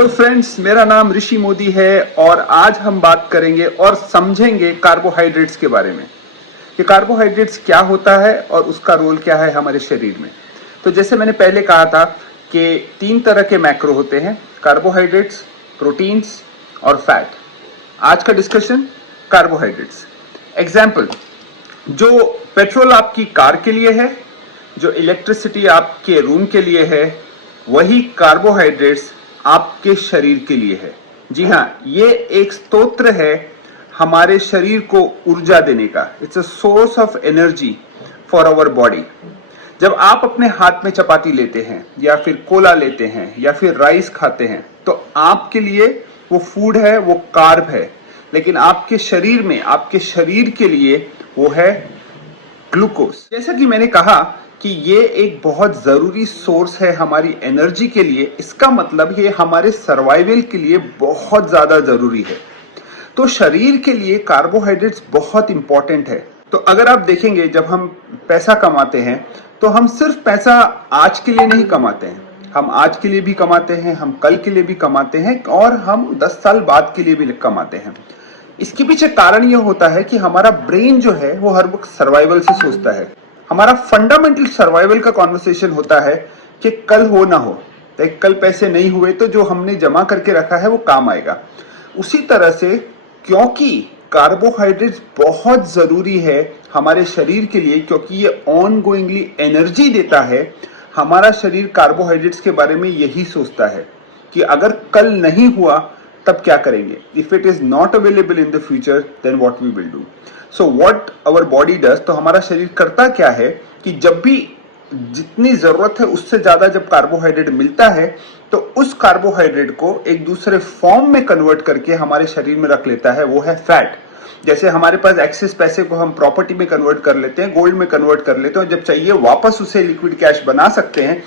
Hello friends, मेरा नाम ऋषि मोदी है और आज हम बात करेंगे और समझेंगे कार्बोहाइड्रेट्स के बारे में कि कार्बोहाइड्रेट्स क्या होता है और उसका रोल क्या है हमारे शरीर में। तो जैसे मैंने पहले कहा था कि 3 तरह के मैक्रो होते हैं, कार्बोहाइड्रेट्स, प्रोटीन्स और फैट। आज का डिस्कशन कार्बोहाइड्रेट्स। एग्जाम्पल, जो पेट्रोल आपकी कार के लिए है, जो इलेक्ट्रिसिटी आपके रूम के लिए है, वही कार्बोहाइड्रेट्स आपके शरीर के लिए है। जी हाँ, ये एक स्तोत्र है हमारे शरीर को ऊर्जा देने का। It's a source of energy for our body. जब आप अपने हाथ में चपाती लेते हैं या फिर कोला लेते हैं या फिर राइस खाते हैं तो आपके लिए वो फूड है, वो कार्ब है, लेकिन आपके शरीर में, आपके शरीर के लिए वो है ग्लूकोज। जैसा कि मैंने कहा कि ये एक बहुत जरूरी सोर्स है हमारी एनर्जी के लिए। इसका मतलब ये हमारे सर्वाइवल के लिए बहुत ज्यादा जरूरी है। तो शरीर के लिए कार्बोहाइड्रेट्स बहुत इंपॉर्टेंट है। तो अगर आप देखेंगे, जब हम पैसा कमाते हैं तो हम सिर्फ पैसा आज के लिए नहीं कमाते हैं, हम आज के लिए भी कमाते हैं, हम कल के लिए भी कमाते हैं और हम 10 साल बाद के लिए भी कमाते हैं। इसके पीछे कारण यह होता है कि हमारा ब्रेन जो है वो हर वक्त सर्वाइवल से सोचता है। हमारा फंडामेंटल सर्वाइवल का कॉन्वर्सेशन होता है कि कल हो ना हो, तो कल पैसे नहीं हुए तो जो हमने जमा करके रखा है वो काम आएगा। उसी तरह से क्योंकि कार्बोहाइड्रेट्स बहुत जरूरी है हमारे शरीर के लिए, क्योंकि ये ऑन गोइंगली एनर्जी देता है, हमारा शरीर कार्बोहाइड्रेट्स के बारे में यही सोचता है कि अगर कल नहीं हुआ तब क्या करेंगे। If it is not available in the future then what we will do. So what our body does, तो हमारा शरीर करता क्या है कि जब भी जितनी जरूरत है उससे ज्यादा जब कार्बोहाइड्रेट मिलता है तो उस कार्बोहाइड्रेट को एक दूसरे फॉर्म में कन्वर्ट करके हमारे शरीर में रख लेता है, वो है फैट। जैसे हमारे पास एक्सेस पैसे को हम प्रॉपर्टी में कन्वर्ट कर लेते हैं, गोल्ड में कन्वर्ट कर लेते हैं, जब चाहिए वापस उसे लिक्विड कैश बना सकते हैं।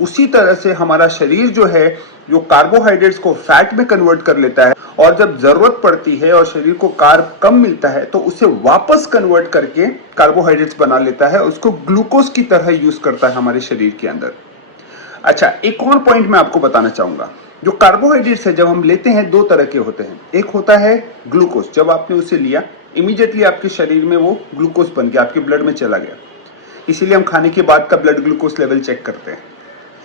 उसी तरह से हमारा शरीर जो है जो कार्बोहाइड्रेट्स को फैट में कन्वर्ट कर लेता है और जब जरूरत पड़ती है और शरीर को कार्ब कम मिलता है तो उसे वापस कन्वर्ट करके कार्बोहाइड्रेट्स बना लेता है, उसको ग्लूकोज की तरह यूज करता है हमारे शरीर के अंदर। अच्छा, एक और पॉइंट मैं आपको बताना चाहूंगा। जो कार्बोहाइड्रेट्स है जब हम लेते हैं 2 तरह के होते हैं। एक होता है ग्लूकोज, जब आपने उसे लिया इमीडिएटली आपके शरीर में वो ग्लूकोज बन के आपके ब्लड में चला गया। इसीलिए हम खाने के बाद का ब्लड ग्लूकोज लेवल चेक करते हैं,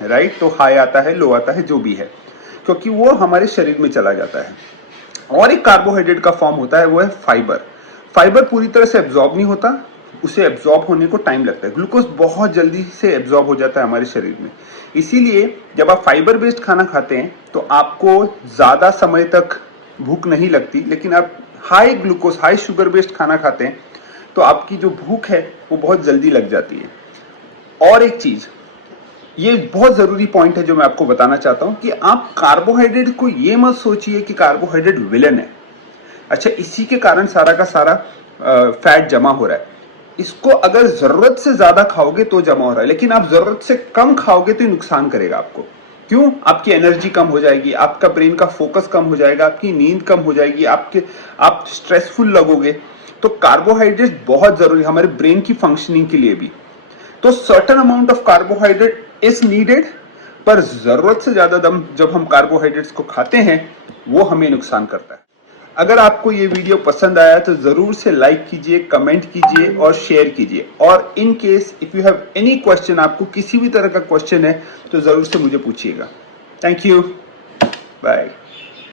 राइट। तो हाई आता है, लो आता है, जो भी है, क्योंकि वो हमारे शरीर में चला जाता है। और एक कार्बोहाइड्रेट का फॉर्म होता है, वो है फाइबर। फाइबर पूरी तरह से एब्जॉर्ब नहीं होता, उसे एब्जॉर्ब होने को टाइम लगता है। ग्लूकोज बहुत जल्दी से एब्जॉर्ब हो जाता है हमारे शरीर में। इसीलिए जब आप फाइबर बेस्ड खाना खाते हैं तो आपको ज्यादा समय तक भूख नहीं लगती, लेकिन आप high glucose, high sugar based खाना खाते हैं तो आपकी जो भूख है वो बहुत जल्दी लग जाती है। और एक चीज, ये बहुत जरूरी पॉइंट है जो मैं आपको बताना चाहता हूं कि आप कार्बोहाइड्रेट को ये मत सोचिए कि कार्बोहाइड्रेट विलन है। अच्छा, इसी के कारण सारा का सारा फैट जमा हो रहा है। इसको अगर जरूरत से ज्यादा खाओगे तो जमा हो रहा है, लेकिन आप जरूरत से कम खाओगे तो नुकसान करेगा आपको। क्यों? आपकी एनर्जी कम हो जाएगी, आपका ब्रेन का फोकस कम हो जाएगा, आपकी नींद कम हो जाएगी, आप स्ट्रेसफुल लगोगे। तो कार्बोहाइड्रेट बहुत जरूरी है हमारे ब्रेन की फंक्शनिंग के लिए भी। तो certain amount of carbohydrate is needed, पर जरूरत से ज्यादा दम जब हम कार्बोहाइड्रेट्स को खाते हैं वो हमें नुकसान करता है। अगर आपको ये वीडियो पसंद आया तो जरूर से लाइक कीजिए, कमेंट कीजिए और शेयर कीजिए। और in case if you have any question, आपको किसी भी तरह का क्वेश्चन है तो जरूर से मुझे पूछिएगा। Thank you, bye.